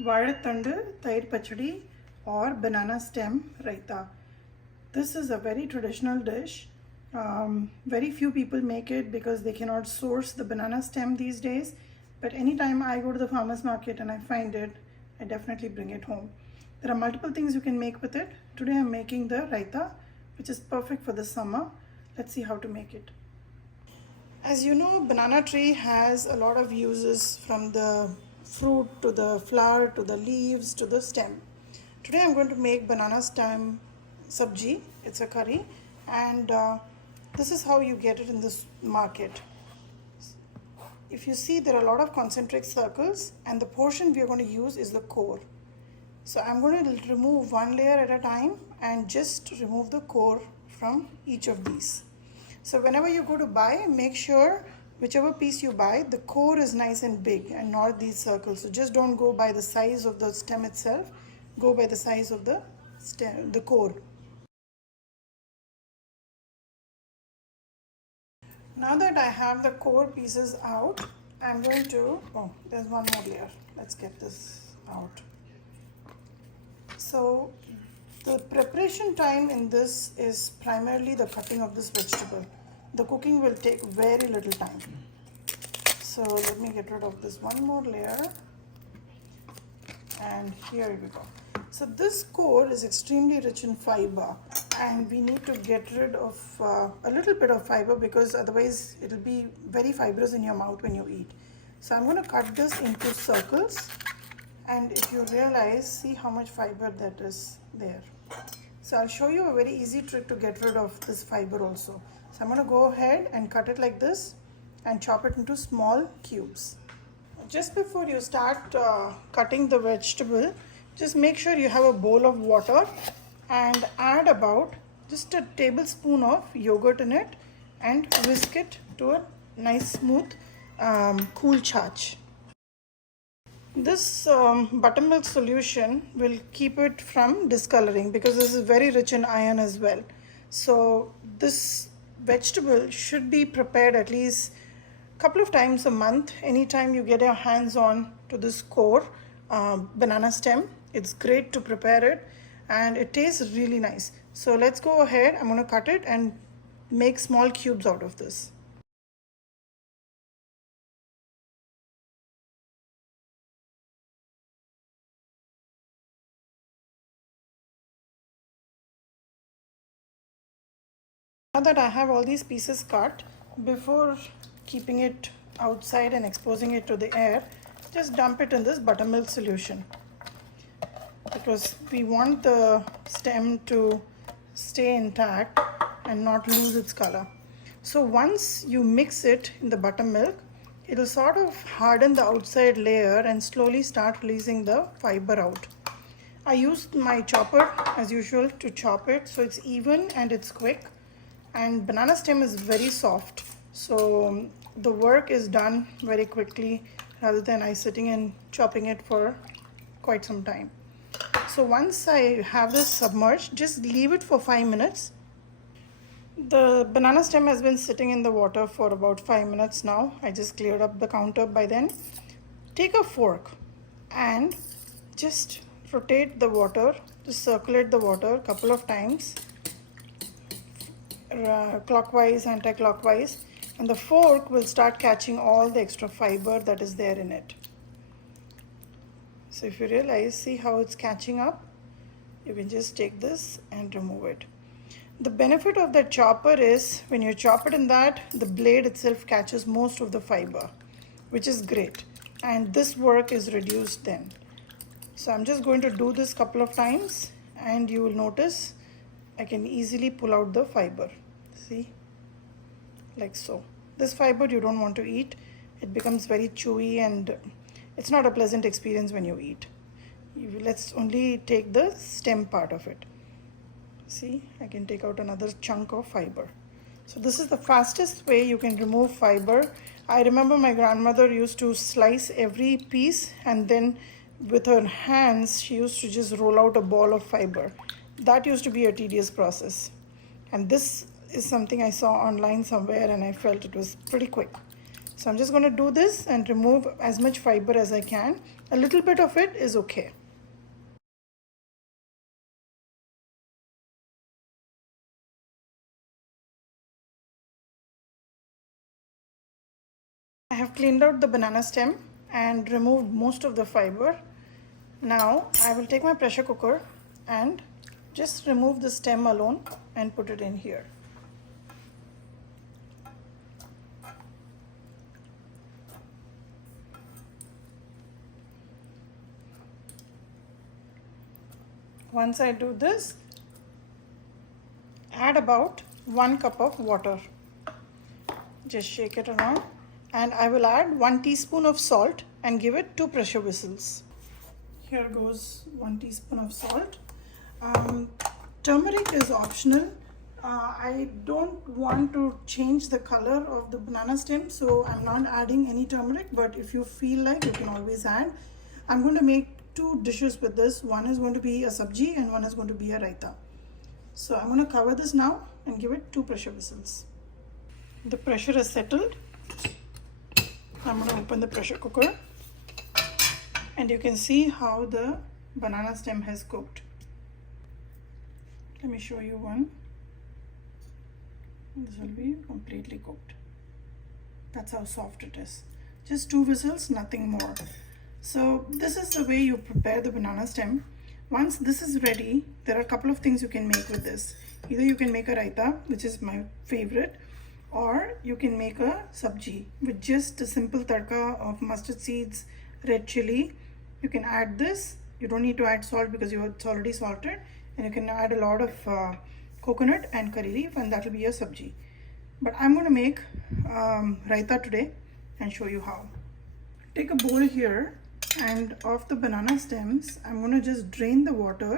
thandu, thair pachadi or banana stem raita. This is a very traditional dish. Very few people make it because they cannot source the banana stem these days. But anytime I go to the farmer's market and I find it, I definitely bring it home. There are multiple things you can make with it. Today I'm making the raita, which is perfect for the summer. Let's see how to make it. As you know, banana tree has a lot of uses, from the fruit to the flower to the leaves to the stem. Today I'm going to make banana stem sabji. It's a curry, and this is how you get it in this market. If you see, there are a lot of concentric circles, and the portion we are going to use is the core. So I'm going to remove one layer at a time and just remove the core from each of these. So whenever you go to buy, make sure whichever piece you buy, the core is nice and big and not these circles. So just don't go by the size of the stem itself, go by the size of the stem, the core. Now that I have the core pieces out, I'm going to, oh, there's one more layer. Let's get this out. So the preparation time in this is primarily the cutting of this vegetable. The cooking will take very little time. So let me get rid of this one more layer. And here we go. So this core is extremely rich in fiber, and we need to get rid of a little bit of fiber, because otherwise it will be very fibrous in your mouth when you eat. So I'm going to cut this into circles, and if you realize, see how much fiber that is there. So I'll show you a very easy trick to get rid of this fiber also. So I'm going to go ahead and cut it like this and chop it into small cubes. Just before you start cutting the vegetable, just make sure you have a bowl of water and add about just a tablespoon of yogurt in it and whisk it to a nice smooth cool chach. This buttermilk solution will keep it from discoloring, because this is very rich in iron as well. So this vegetable should be prepared at least a couple of times a month. Anytime you get your hands on to this core banana stem, it's great to prepare it, and it tastes really nice. So let's go ahead. I'm going to cut it and make small cubes out of this. Now that I have all these pieces cut, before keeping it outside and exposing it to the air, just dump it in this buttermilk solution, because we want the stem to stay intact and not lose its color. So once you mix it in the buttermilk, it will sort of harden the outside layer and slowly start releasing the fiber out. I used my chopper as usual to chop it, so it's even and it's quick. And banana stem is very soft, so the work is done very quickly rather than I sitting and chopping it for quite some time. So once I have this submerged, just leave it for 5 minutes. The banana stem has been sitting in the water for about 5 minutes now. I just cleared up the counter by then. Take a fork and just rotate the water, just circulate the water a couple of times, clockwise, anti-clockwise, and the fork will start catching all the extra fiber that is there in it. So if you realize, see how it's catching up, you can just take this and remove it. The benefit of that chopper is when you chop it in that, the blade itself catches most of the fiber, which is great, and this work is reduced then. So I'm just going to do this couple of times, and you will notice I can easily pull out the fiber. See, like so. This fiber you don't want to eat. It becomes very chewy and it's not a pleasant experience when you eat. Let's only take the stem part of it. See, I can take out another chunk of fiber. So this is the fastest way you can remove fiber. I remember my grandmother used to slice every piece, and then with her hands she used to just roll out a ball of fiber. That used to be a tedious process, and this is something I saw online somewhere and I felt it was pretty quick. So I'm just going to do this and remove as much fiber as I can. A little bit of it is okay. I have cleaned out the banana stem and removed most of the fiber. Now I will take my pressure cooker and just remove the stem alone and put it in here. Once I do this, add about 1 cup of water. Just shake it around, and I will add 1 teaspoon of salt and give it 2 pressure whistles. Here goes 1 teaspoon of salt. Turmeric is optional. I don't want to change the color of the banana stem, so I'm not adding any turmeric, but if you feel like, you can always add. I'm going to make 2 dishes with this. One is going to be a sabji and one is going to be a raita. So I'm going to cover this now and give it 2 pressure whistles. The pressure is settled. I'm going to open the pressure cooker, and you can see how the banana stem has cooked. Let me show you one. This will be completely cooked. That's how soft it is. Just 2 whistles, nothing more. So this is the way you prepare the banana stem. Once this is ready, there are a couple of things you can make with this. Either you can make a raita, which is my favorite, or you can make a sabji with just a simple tadka of mustard seeds, red chili. You can add this. You don't need to add salt because it's already salted, and you can add a lot of coconut and curry leaf, and that will be your sabji. But I'm going to make raita today and show you how. Take a bowl here, and of the banana stems, I'm going to just drain the water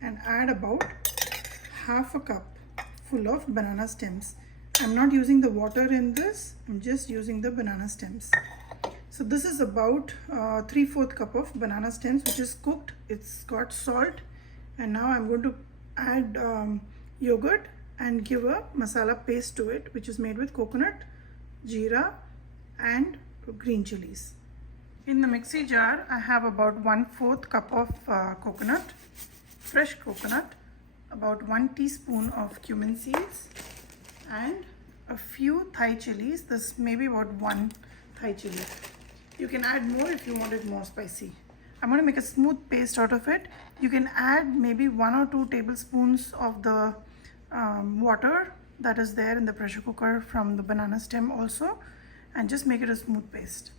and add about half a cup full of banana stems. I'm not using the water in this, I'm just using the banana stems. So this is about 3/4 cup of banana stems, which is cooked. It's got salt, and now I'm going to add yogurt and give a masala paste to it, which is made with coconut, Zeera and green chillies. In the mixie jar, I have about 1/4 cup of coconut, fresh coconut, about 1 teaspoon of cumin seeds, and a few Thai chilies. This may be about 1 Thai chili. You can add more if you want it more spicy. I'm going to make a smooth paste out of it. You can add maybe 1 or 2 tablespoons of the water that is there in the pressure cooker from the banana stem also, and just make it a smooth paste.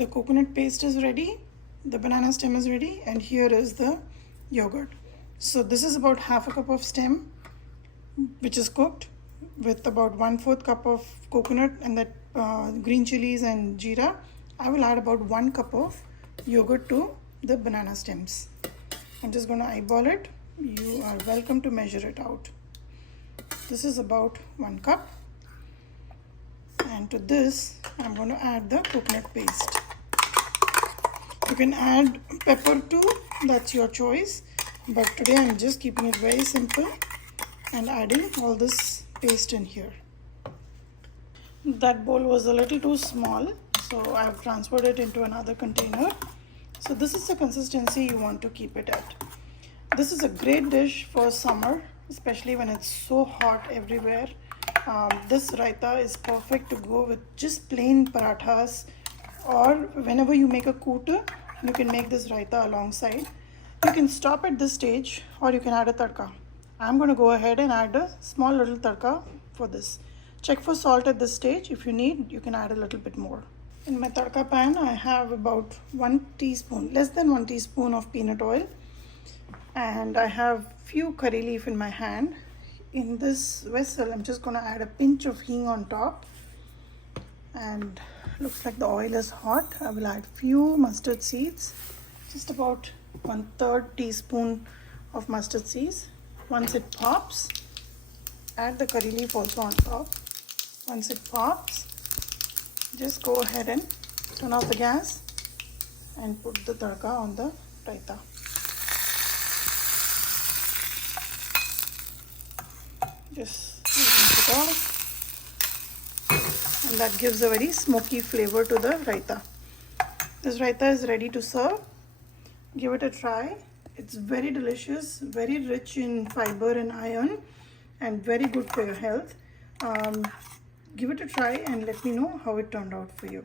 The coconut paste is ready, the banana stem is ready, and here is the yogurt. So this is about half a cup of stem, which is cooked, with about 1/4 cup of coconut and that green chilies and jeera. I will add about 1 cup of yogurt to the banana stems. I'm just going to eyeball it. You are welcome to measure it out. This is about 1 cup. And to this, I'm going to add the coconut paste. You can add pepper too, that's your choice. But today I'm just keeping it very simple and adding all this paste in here. That bowl was a little too small, so I've transferred it into another container. So this is the consistency you want to keep it at. This is a great dish for summer, especially when it's so hot everywhere. This raita is perfect to go with just plain parathas, or whenever you make a kootu, you can make this raita alongside. You can stop at this stage, or you can add a tadka. I'm going to go ahead and add a small little tadka for this. Check for salt at this stage. If you need, you can add a little bit more. In my tadka pan, I have about 1 teaspoon, less than 1 teaspoon of peanut oil, and I have few curry leaf in my hand. In this vessel, I'm just going to add a pinch of hing on top, and looks like the oil is hot. I will add few mustard seeds, just about 1/3 teaspoon of mustard seeds. Once it pops, add the curry leaf also on top. Once it pops, just go ahead and turn off the gas and put the tadka on the raita. Just rinse it off. and that gives a very smoky flavor to the raita. This raita is ready to serve. Give it a try. It's very delicious, very rich in fiber and iron, and very good for your health. Give it a try and let me know how it turned out for you.